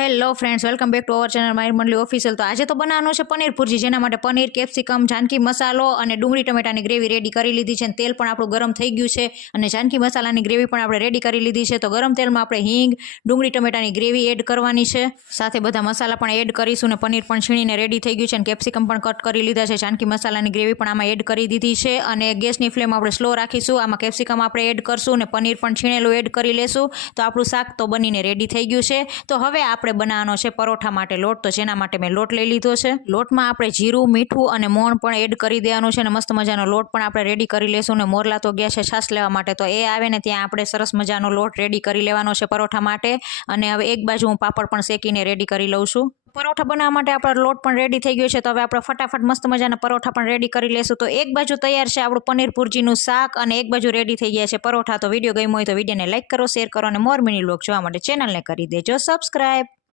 Hello friends, welcome back to our channel મારી મંડલી official. તો આજે તો બનાવવાનું છે પનીર ભુરજી, જેના માટે પનીર, કેપ્સિકમ, જાનકી મસાલો અને ડુંગળી ટમેટાની ગ્રેવી રેડી કરી લીધી છે। તેલ પણ આપણું ગરમ થઈ ગયું છે અને જાનકી મસાલાની ગ્રેવી પણ આપણે રેડી કરી લીધી છે। તો ગરમ તેલમાં આપણે હિંગ, ડુંગળી ટમેટાની ગ્રેવી એડ કરવાની છે, સાથે બધા મસાલા પણ એડ કરીશું ને પનીર પણ છીણીને રેડી થઈ ગયું છે અને કેપ્સિકમ પણ કટ કરી લીધા છે। જાનકી મસાલાની ગ્રેવી પણ આમાં એડ કરી દીધી છે અને ગેસની ફ્લેમ આપણે સ્લો રાખીશું। આમાં કેપ્સિકમ આપણે એડ કરશું ને પનીર પણ છીણેલું એડ કરી લેશું। તો આપણું શાક તો બનીને રેડી થઈ ગયું છે। તો હવે આપણે બનાવવાનો છે પરોઠા માટે લોટ। તો જેના માટે મેં લોટ લઈ લીધો છે। લોટમાં આપણે જીરું, મીઠું અને મોણ પણ એડ કરી દેવાનું છે અને મસ્ત મજાનો લોટ પણ આપણે રેડી કરી લેશું। ને મોરલા તો ગયા છે છાશ લેવા માટે, તો એ આવે ને ત્યાં આપણે સરસ મજાનો લોટ રેડી કરી લેવાનો છે પરોઠા માટે। અને હવે એક બાજુ હું પાપડ પણ શેકીને રેડી કરી લઉં છું। પરોઠા બનાવવા માટે આપણો લોટ પણ રેડી થઈ ગયો છે। તો હવે આપણે ફટાફટ મસ્ત મજાના પરોઠા પણ રેડી કરી લેશું। તો એક બાજુ તૈયાર છે આપણું પનીર ભુરજીનું શાક અને એક બાજુ રેડી થઈ ગયા છે પરોઠા। તો વિડીયો ગમ્યો હોય તો વિડીયોને લાઈક કરો, શેર કરો અને મોર મિની વ્લોગ જોવા માટે ચેનલને કરી દેજો સબસ્ક્રાઈબ।